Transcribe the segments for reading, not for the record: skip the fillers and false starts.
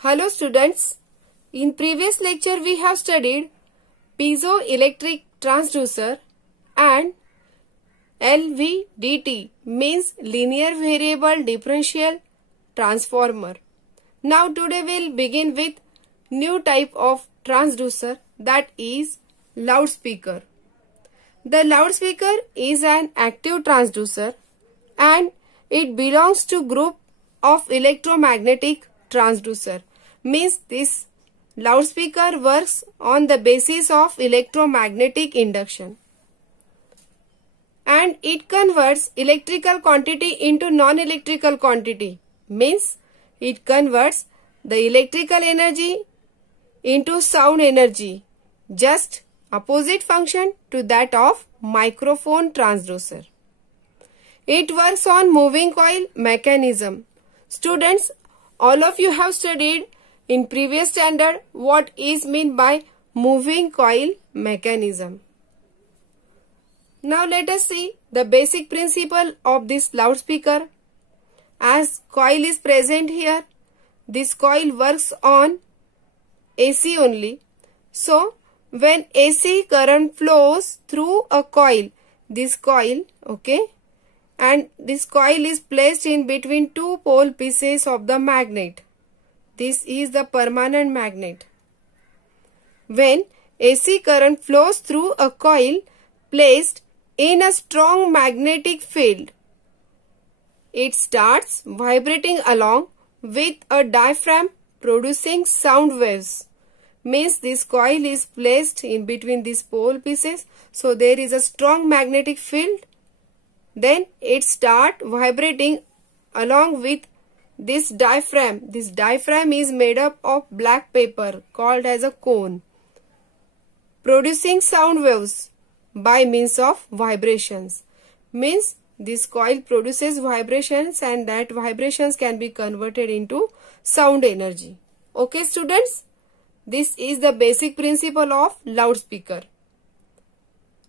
Hello students, in previous lecture we have studied piezoelectric transducer and LVDT means linear variable differential transformer. Now today we'll begin with new type of transducer, that is loudspeaker. The loudspeaker is an active transducer and it belongs to group of electromagnetic transducer. Means this loudspeaker works on the basis of electromagnetic induction and it converts electrical quantity into non-electrical quantity. Means it converts the electrical energy into sound energy, just opposite function to that of microphone transducer. It works on moving coil mechanism. Students, all of you have studied in previous standard what is meant by moving coil mechanism. Now let us see the basic principle of this loudspeaker. As coil is present here, this coil works on AC only. So when AC current flows through a coil, this coil, and this coil is placed in between two pole pieces of the magnet. This is the permanent magnet. When AC current flows through a coil placed in a strong magnetic field, it starts vibrating along with a diaphragm producing sound waves. Means this coil is placed in between these pole pieces, so there is a strong magnetic field. Then it starts vibrating along with this diaphragm. This diaphragm is made up of black paper called as a cone, producing sound waves by means of vibrations. Means this coil produces vibrations and that vibrations can be converted into sound energy. Okay students, this is the basic principle of loudspeaker.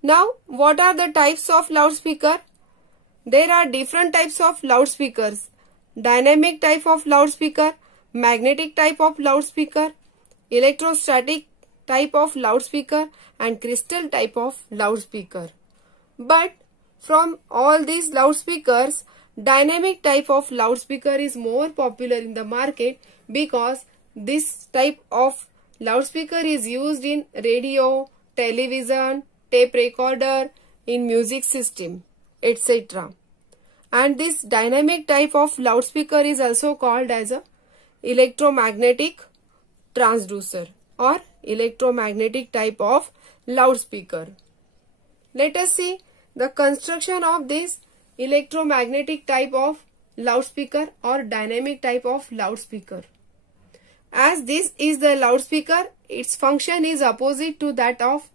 Now what are the types of loudspeaker? There are different types of loudspeakers: dynamic type of loudspeaker, magnetic type of loudspeaker, electrostatic type of loudspeaker and crystal type of loudspeaker. But from all these loudspeakers, dynamic type of loudspeaker is more popular in the market because this type of loudspeaker is used in radio, television, tape recorder, in music system, etc. And this dynamic type of loudspeaker is also called as a electromagnetic transducer or electromagnetic type of loudspeaker. Let us see the construction of this electromagnetic type of loudspeaker or dynamic type of loudspeaker. As this is the loudspeaker, its function is opposite to that of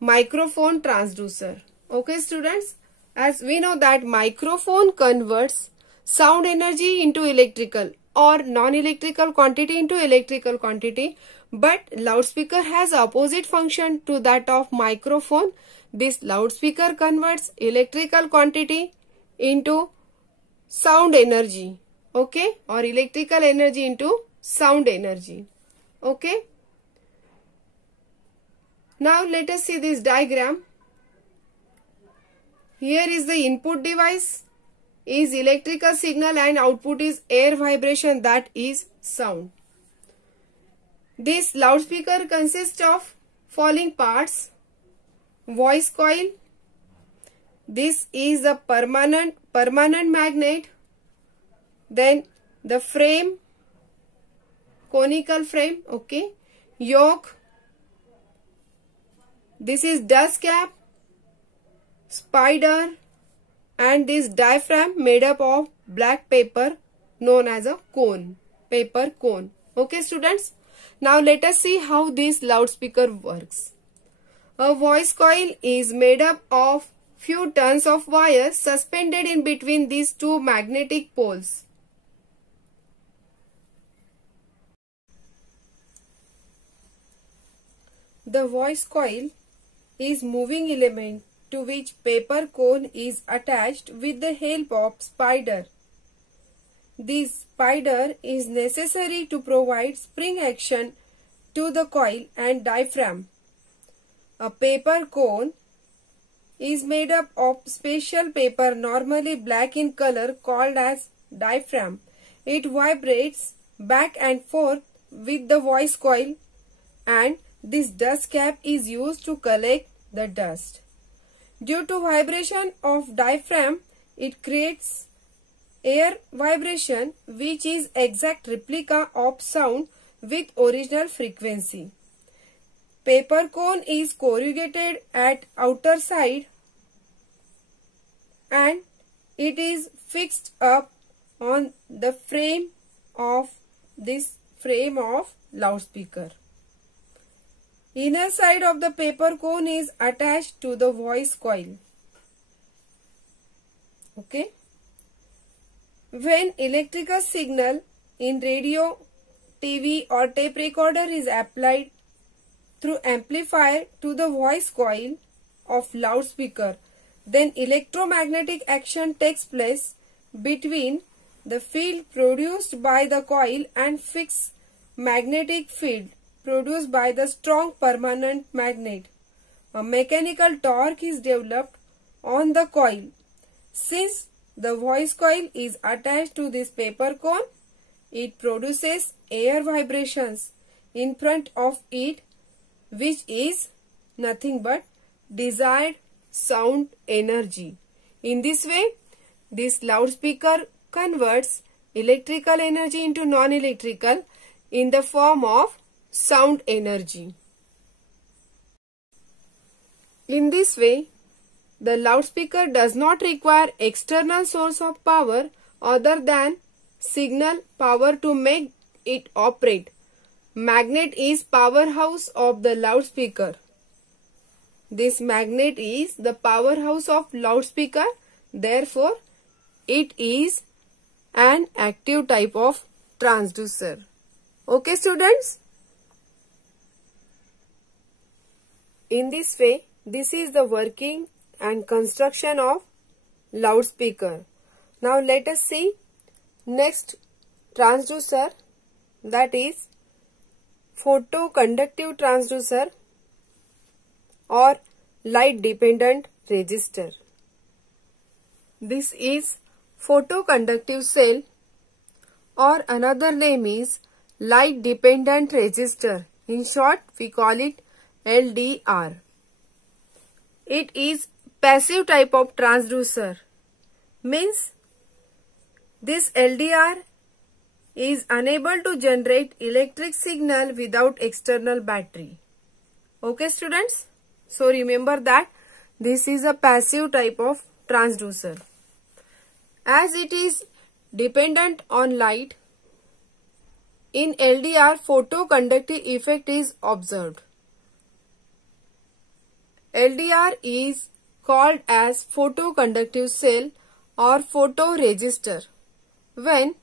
microphone transducer. Okay students, as we know that microphone converts sound energy into electrical or non-electrical quantity into electrical quantity, but loudspeaker has opposite function to that of microphone. This loudspeaker converts electrical quantity into sound energy, or electrical energy into sound energy. Now let us see this diagram. Here is the input device is electrical signal and output is air vibration, that is sound. This loudspeaker consists of following parts: voice coil, this is the permanent magnet, then the frame, conical frame, yoke, this is dust cap, spider, and this diaphragm made up of black paper known as a cone, paper cone. Okay students, now let us see how this loudspeaker works. A voice coil is made up of few turns of wire suspended in between these two magnetic poles. The voice coil is moving element to which paper cone is attached with the help of spider. this spider is necessary to provide spring action to the coil and diaphragm. A paper cone is made up of special paper, normally black in color, called as diaphragm. It vibrates back and forth with the voice coil, and this dust cap is used to collect the dust. Due to vibration of diaphragm, it creates air vibration, which is exact replica of sound with original frequency. Paper cone is corrugated at outer side and it is fixed up on the frame of loudspeaker. Inner side of the paper cone is attached to the voice coil. Okay. When electrical signal in radio, TV or tape recorder is applied through amplifier to the voice coil of loudspeaker, then electromagnetic action takes place between the field produced by the coil and fixed magnetic field produced by the strong permanent magnet. A mechanical torque is developed on the coil. Since the voice coil is attached to this paper cone, it produces air vibrations in front of it, which is nothing but desired sound energy. In this way, this loudspeaker converts electrical energy into non-electrical in the form of sound energy. In this way, the loudspeaker does not require external source of power other than signal power to make it operate. Magnet is powerhouse of the loudspeaker. This magnet is the powerhouse of loudspeaker. Therefore, it is an active type of transducer. Okay, students? In this way, this is the working and construction of loudspeaker. Now let us see next transducer, that is photoconductive transducer or light dependent resistor. This is photoconductive cell, or another name is light dependent resistor. In short, we call it LDR. It is passive type of transducer. Means this LDR is unable to generate electric signal without external battery. Okay, students? So remember that this is a passive type of transducer. As it is dependent on light, in LDR photoconductive effect is observed. LDR is called as photoconductive cell or photoresistor. When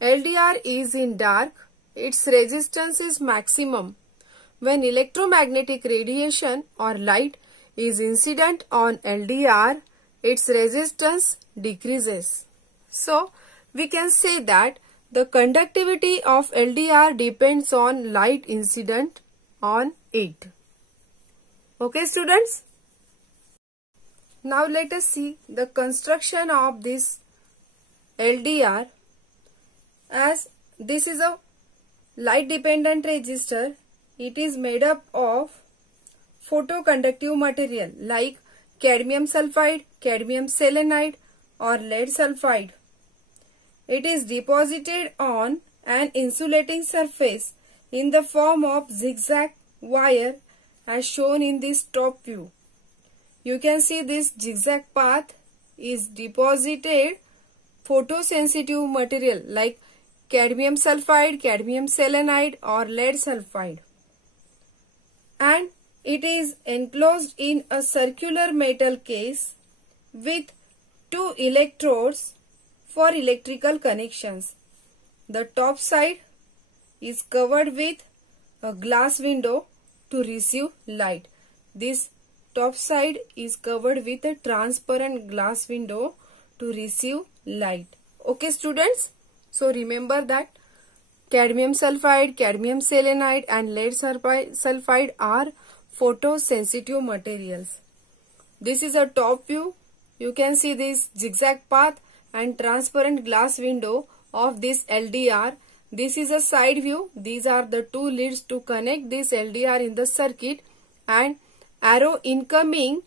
LDR is in dark, its resistance is maximum. When electromagnetic radiation or light is incident on LDR, its resistance decreases. So, we can say that the conductivity of LDR depends on light incident on it. Okay, students? Now let us see the construction of this LDR. As this is a light dependent resistor, it is made up of photoconductive material like cadmium sulfide, cadmium selenide or lead sulfide. It is deposited on an insulating surface in the form of zigzag wire as shown in this top view. You can see this zigzag path is deposited photosensitive material like cadmium sulfide, cadmium selenide or lead sulfide, and it is enclosed in a circular metal case with 2 electrodes for electrical connections. The top side is covered with a glass window to receive light. This top side is covered with a transparent glass window to receive light. Okay, students? So remember that cadmium sulfide, cadmium selenide and lead sulfide are photosensitive materials. This is a top view. You can see this zigzag path and transparent glass window of this LDR. This is a side view. These are the two leads to connect this LDR in the circuit, and arrow incoming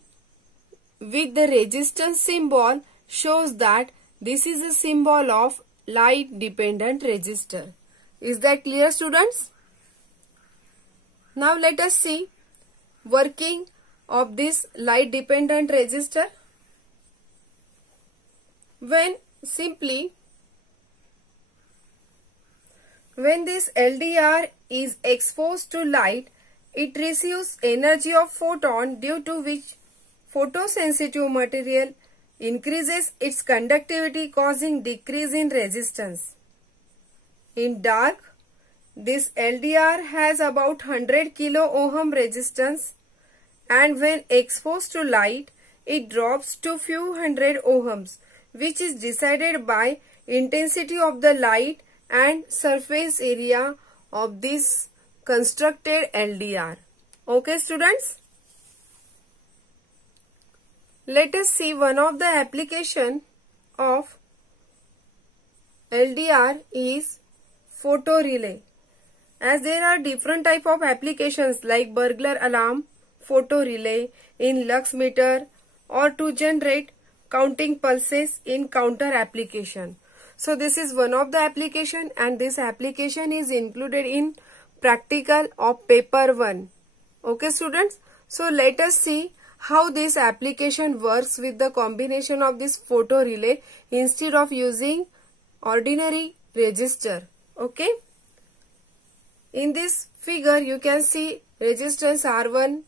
with the resistance symbol shows that this is a symbol of light dependent resistor. Is that clear, students? Now let us see working of this light dependent resistor. When this LDR is exposed to light, it receives energy of photon, due to which photosensitive material increases its conductivity, causing decrease in resistance. In dark, this LDR has about 100 kilo ohm resistance, and when exposed to light, it drops to few hundred ohms, which is decided by intensity of the light and surface area of this constructed LDR. Okay, students? Let us see one of the application of LDR is photo relay. As there are different type of applications like burglar alarm, photo relay in lux meter, or to generate counting pulses in counter application. So this is one of the application, and this application is included in practical of paper 1. Okay, students? So let us see how this application works with the combination of this photo relay instead of using ordinary resistor. Okay? In this figure you can see resistance R1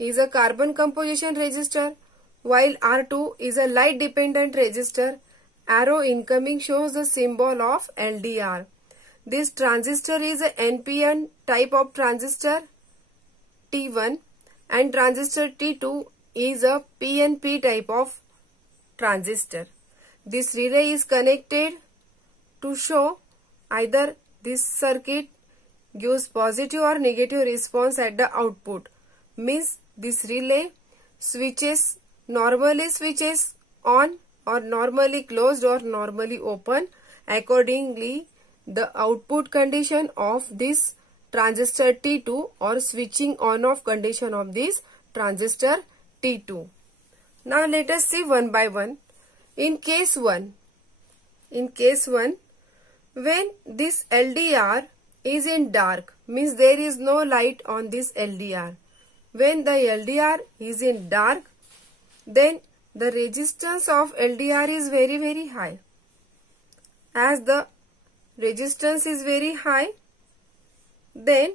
is a carbon composition resistor, while R2 is a light dependent resistor. Arrow incoming shows the symbol of LDR. This transistor is a NPN type of transistor T1, and transistor T2 is a PNP type of transistor. This relay is connected to show either this circuit gives positive or negative response at the output. Means this relay normally switches on, or normally closed, or normally open. Accordingly, the output condition of this transistor T2 or switching on off condition of this transistor T2. Now let us see one by one. In case 1, when this LDR is in dark, means there is no light on this LDR. When the LDR is in dark, then the resistance of LDR is very, very high. As the resistance is very high, then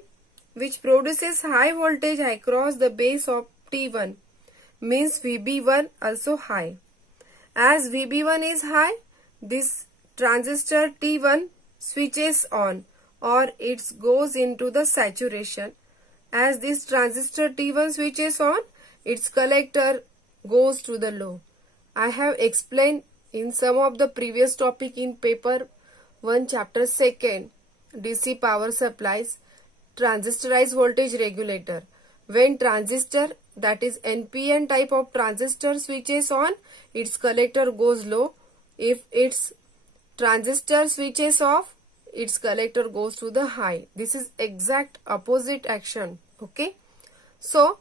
which produces high voltage across the base of T1, means VB1 also high. As VB1 is high, this transistor T1 switches on, or it goes into the saturation. As this transistor T1 switches on, its collector goes to the low. I have explained in some of the previous topic in paper 1 chapter 2 DC power supplies, transistorized voltage regulator. When transistor, that is NPN type of transistor, switches on, its collector goes low. If its transistor switches off, its collector goes to the high. This is exact opposite action. Okay. So,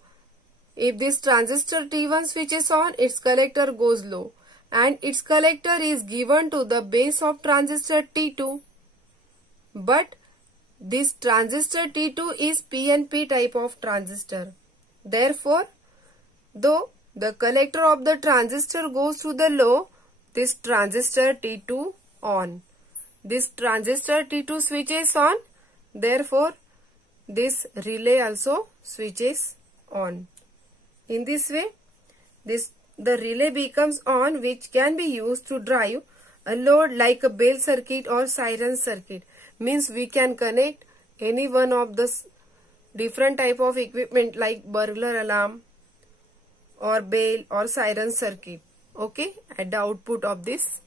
if this transistor T1 switches on, its collector goes low, and its collector is given to the base of transistor T2. But this transistor T2 is PNP type of transistor. Therefore, though the collector of the transistor goes to the low, this transistor T2 on. This transistor T2 switches on, therefore this relay also switches on. In this way, the relay becomes on, which can be used to drive a load like a bell circuit or siren circuit. Means we can connect any one of the different type of equipment like burglar alarm or bell or siren circuit. Okay, at the output of this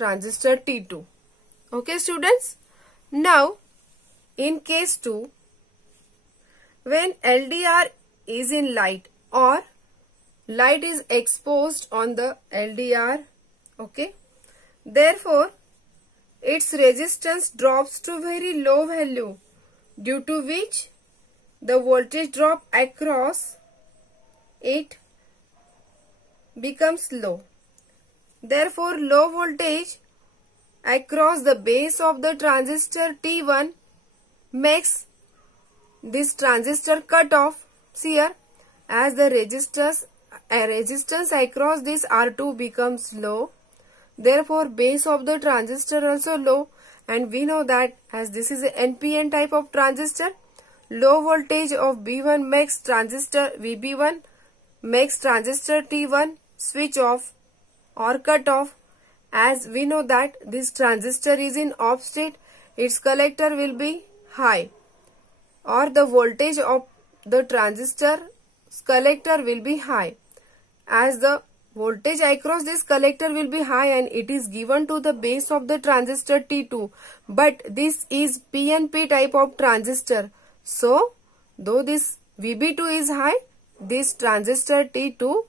transistor T2. Okay students. Now in case 2, when LDR is in light or light is exposed on the LDR, okay, therefore its resistance drops to very low value, due to which the voltage drop across it becomes low. Therefore, low voltage across the base of the transistor T1 makes this transistor cut off here, as the resistance across this R2 becomes low. Therefore, base of the transistor also low, and we know that as this is an NPN type of transistor, low voltage of B1 makes transistor VB1 makes transistor T1 switch off or cut off. As we know that this transistor is in off state, its collector will be high, or the voltage of the transistor collector will be high, as the voltage across this collector will be high and it is given to the base of the transistor T2, but this is PNP type of transistor. So, though this VB2 is high, this transistor T2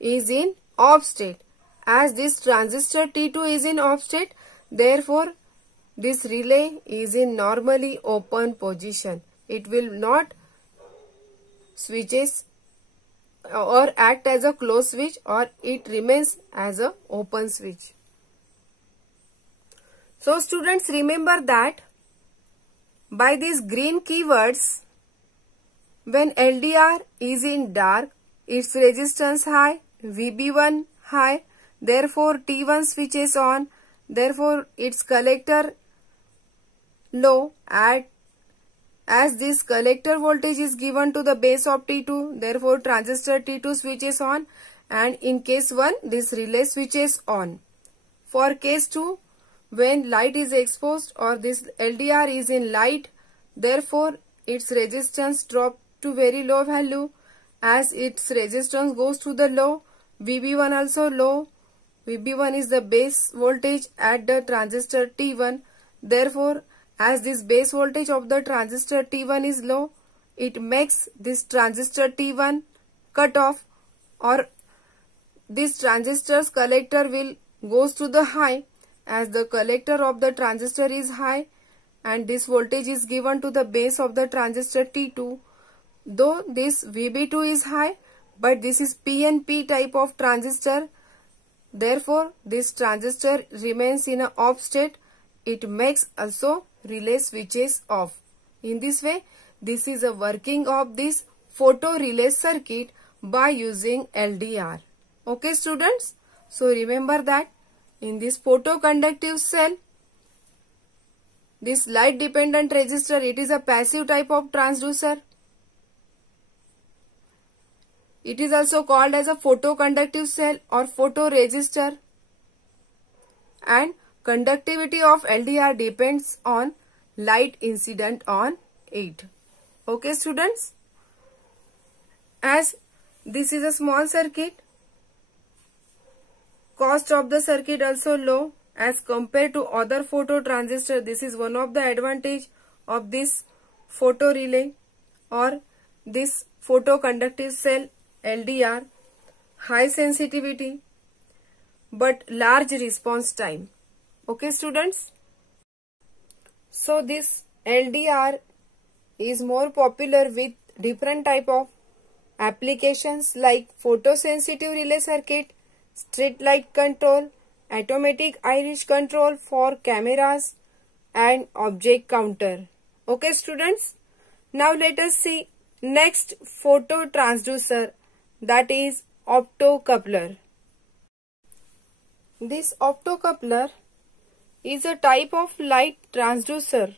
is in off state. As this transistor T2 is in off state, therefore this relay is in normally open position. It will not switches or act as a closed switch, or it remains as a open switch. So students, remember that by these green keywords, when LDR is in dark, its resistance high, VB1 high, therefore T1 switches on, therefore its collector low. As this collector voltage is given to the base of T2, therefore transistor T2 switches on, and in case 1 this relay switches on. For case 2, when light is exposed or this LDR is in light, therefore its resistance drops to very low value. As its resistance goes to the low, VB1 also low. VB1 is the base voltage at the transistor T1. Therefore, as this base voltage of the transistor T1 is low, it makes this transistor T1 cut off, or this transistor's collector will goes to the high, as the collector of the transistor is high and this voltage is given to the base of the transistor T2. Though this VB2 is high, but this is PNP type of transistor, therefore this transistor remains in an off state. It makes also relay switches off. In this way, this is a working of this photo relay circuit by using LDR. Okay students, so remember that in this photoconductive cell, this light dependent resistor, it is a passive type of transducer. It is also called as a photoconductive cell or photoresistor, and conductivity of LDR depends on light incident on it. Okay students, as this is a small circuit, cost of the circuit also low as compared to other photo transistor. This is one of the advantage of this photo relay or this photoconductive cell LDR. High sensitivity but large response time. Okay students, so this LDR is more popular with different type of applications like photosensitive relay circuit, street light control, automatic iris control for cameras, and object counter. Okay students, now let us see next photo transducer, that is Opto-Coupler. This Opto-Coupler is a type of light transducer.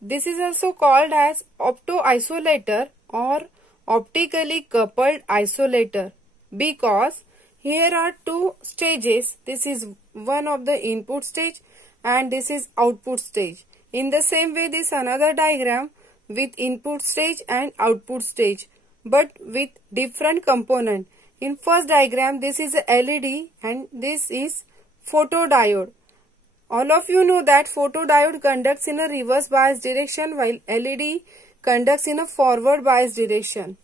This is also called as opto-isolator or optically coupled isolator, because here are two stages. This is one of the input stage and this is output stage. In the same way, this another diagram with input stage and output stage, but with different component. In first diagram, this is a LED and this is photodiode. All of you know that photodiode conducts in a reverse bias direction while LED conducts in a forward bias direction.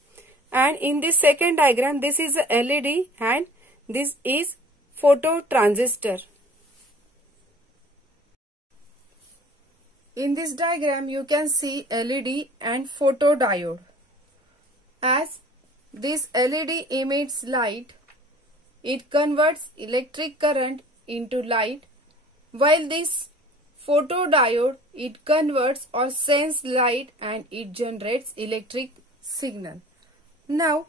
And in this second diagram, this is a LED and this is phototransistor. In this diagram, you can see LED and photodiode. As this LED emits light, it converts electric current into light, while this photodiode, it converts or sends light and it generates electric signal. Now,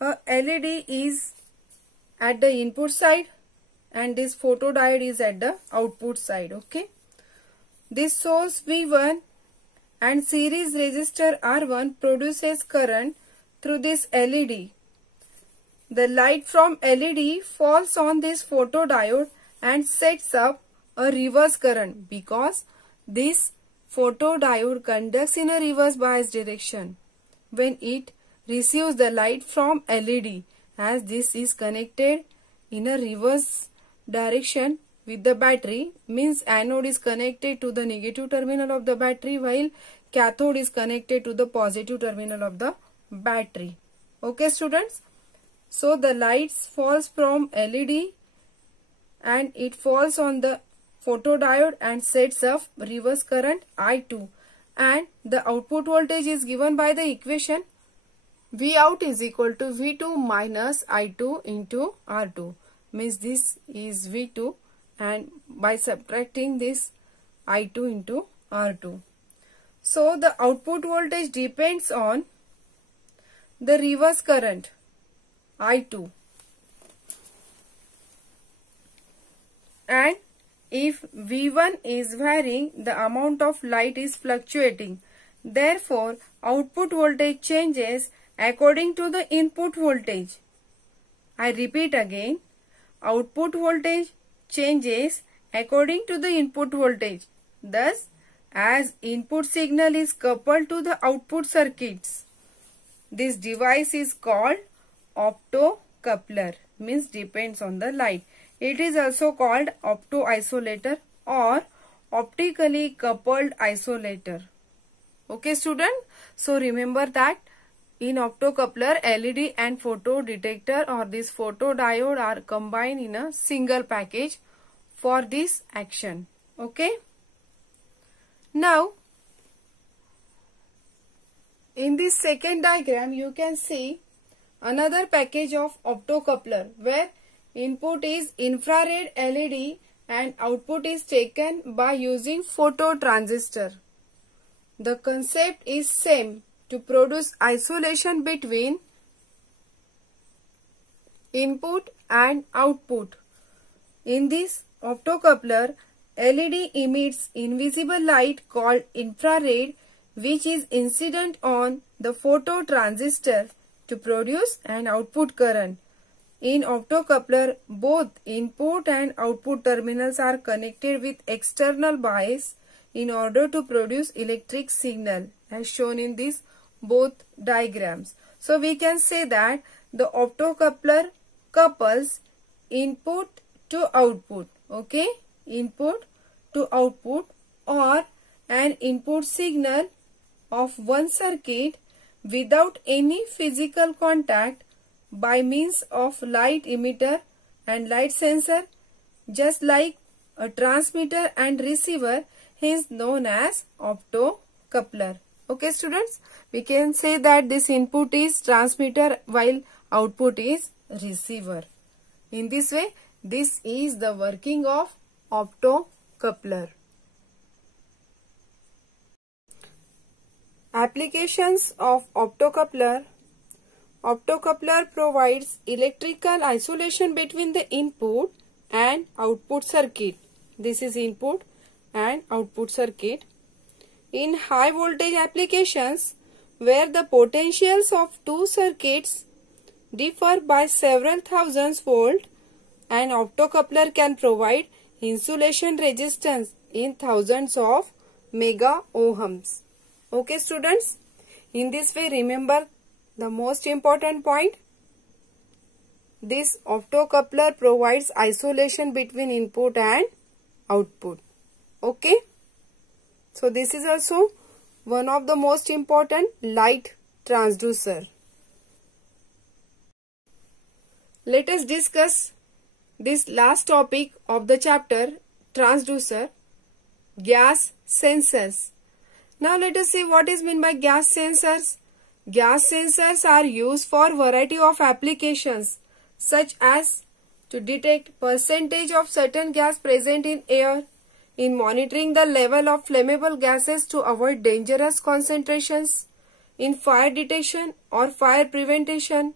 a LED is at the input side and this photodiode is at the output side. Okay. This source V1 and series resistor R1 produces current through this LED. The light from LED falls on this photodiode and sets up a reverse current because this photodiode conducts in a reverse bias direction when it receives the light from LED, as this is connected in a reverse direction with the battery, means anode is connected to the negative terminal of the battery while cathode is connected to the positive terminal of the battery. Okay students, so the light falls from LED and it falls on the photodiode and sets up reverse current I2, and the output voltage is given by the equation V out is equal to V2 minus I2 into R2, means this is V2 and by subtracting this I2 into R2. So the output voltage depends on the reverse current I2, and if V1 is varying, the amount of light is fluctuating. Therefore, output voltage changes according to the input voltage. I repeat again, output voltage changes according to the input voltage. Thus, as input signal is coupled to the output circuits, this device is called Opto-Coupler, means depends on the light. It is also called opto-isolator or optically coupled isolator. Okay student, so remember that in optocoupler, LED and photo detector or this photodiode are combined in a single package for this action. Okay. Now, in this second diagram, you can see another package of optocoupler where input is infrared LED and output is taken by using phototransistor. The concept is same, to produce isolation between input and output. In this optocoupler, LED emits invisible light called infrared, which is incident on the phototransistor to produce an output current. In optocoupler, both input and output terminals are connected with external bias in order to produce electric signal, as shown in these both diagrams. So we can say that the optocoupler couples input to output, okay, input to output, or an input signal of one circuit without any physical contact by means of light emitter and light sensor, just like a transmitter and receiver, is known as optocoupler. Okay students, we can say that this input is transmitter while output is receiver. In this way, this is the working of optocoupler. Applications of optocoupler. Optocoupler provides electrical isolation between the input and output circuit. This is input and output circuit. In high voltage applications, where the potentials of two circuits differ by several thousands volt, an optocoupler can provide insulation resistance in thousands of mega ohms. Okay students, in this way remember the most important point. this optocoupler provides isolation between input and output. Okay. So this is also one of the most important light transducer. Let us discuss this last topic of the chapter, transducer, gas sensors. Now let us see what is meant by gas sensors. Gas sensors are used for variety of applications such as to detect percentage of certain gas present in air, in monitoring the level of flammable gases to avoid dangerous concentrations, in fire detection or fire prevention,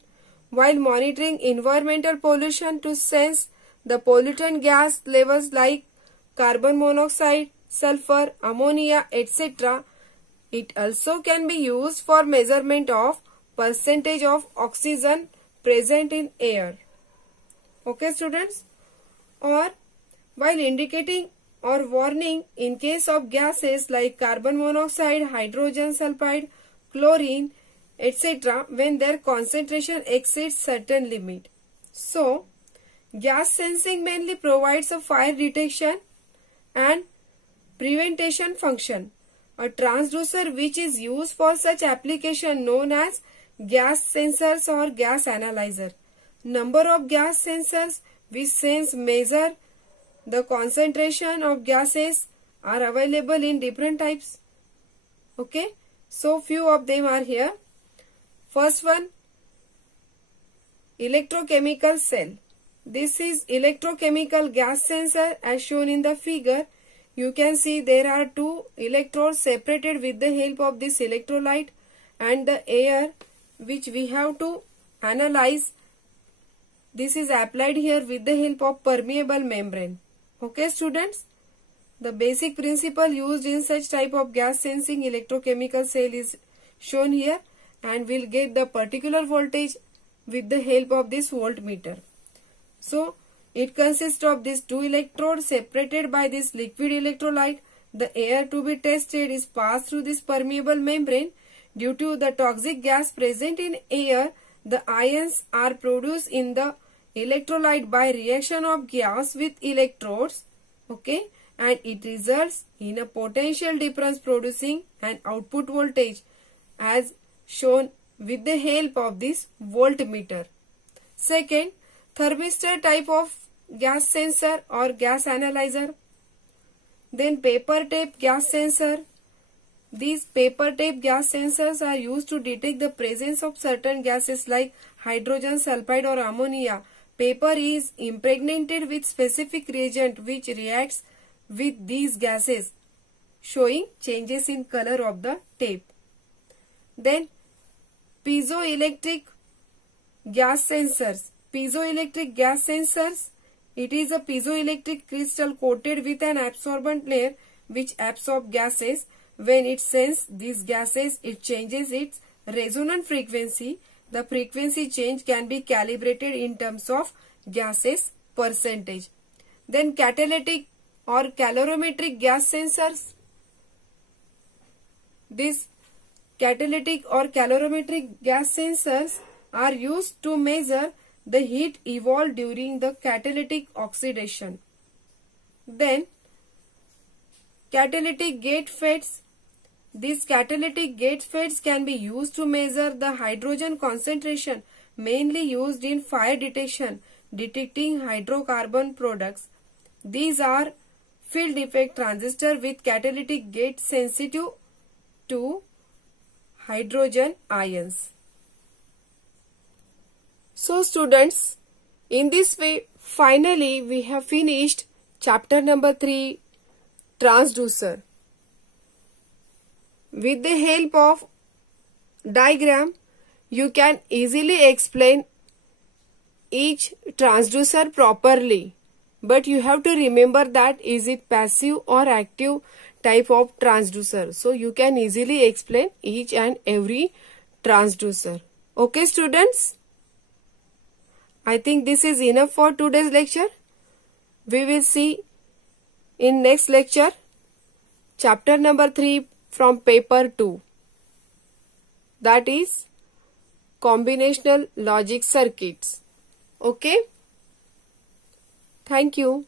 while monitoring environmental pollution to sense the pollutant gas levels like carbon monoxide, sulfur, ammonia, etc. It also can be used for measurement of percentage of oxygen present in air. Okay, students? Or while indicating or warning in case of gases like carbon monoxide, hydrogen sulfide, chlorine, etc. when their concentration exceeds certain limit. So, gas sensing mainly provides a fire detection and prevention function. A transducer which is used for such application known as gas sensors or gas analyzer. Number of gas sensors which measure the concentration of gases are available in different types. Okay. So few of them are here. First one, electrochemical cell. This is electrochemical gas sensor as shown in the figure. You can see there are two electrodes separated with the help of this electrolyte and the air which we have to analyze. This is applied here with the help of permeable membrane. Okay, students? The basic principle used in such type of gas sensing electrochemical cell is shown here, and we'll get the particular voltage with the help of this voltmeter. So, it consists of these two electrodes separated by this liquid electrolyte. The air to be tested is passed through this permeable membrane. Due to the toxic gas present in air, the ions are produced in the electrolyte by reaction of gas with electrodes. Okay, and it results in a potential difference producing an output voltage as shown with the help of this voltmeter. Second, thermistor type of gas sensor or gas analyzer. Then paper tape gas sensor. These paper tape gas sensors are used to detect the presence of certain gases like hydrogen sulfide or ammonia. Paper is impregnated with specific reagent which reacts with these gases, showing changes in color of the tape. Then piezoelectric gas sensors. Piezoelectric gas sensors, it is a piezoelectric crystal coated with an absorbent layer which absorbs gases. When it senses these gases, it changes its resonant frequency. The frequency change can be calibrated in terms of gases percentage. Then catalytic or calorimetric gas sensors. These catalytic or calorimetric gas sensors are used to measure the heat evolved during the catalytic oxidation. Then catalytic gate fades. These catalytic gate fades can be used to measure the hydrogen concentration, mainly used in fire detection, detecting hydrocarbon products. These are field effect transistor with catalytic gate sensitive to hydrogen ions. So students, in this way, finally we have finished chapter number 3, transducer. With the help of diagram, you can easily explain each transducer properly. But you have to remember that is it passive or active type of transducer. So you can easily explain each and every transducer. Okay students? I think this is enough for today's lecture. We will see in next lecture chapter number 3 from paper 2. That is combinational logic circuits. Okay. Thank you.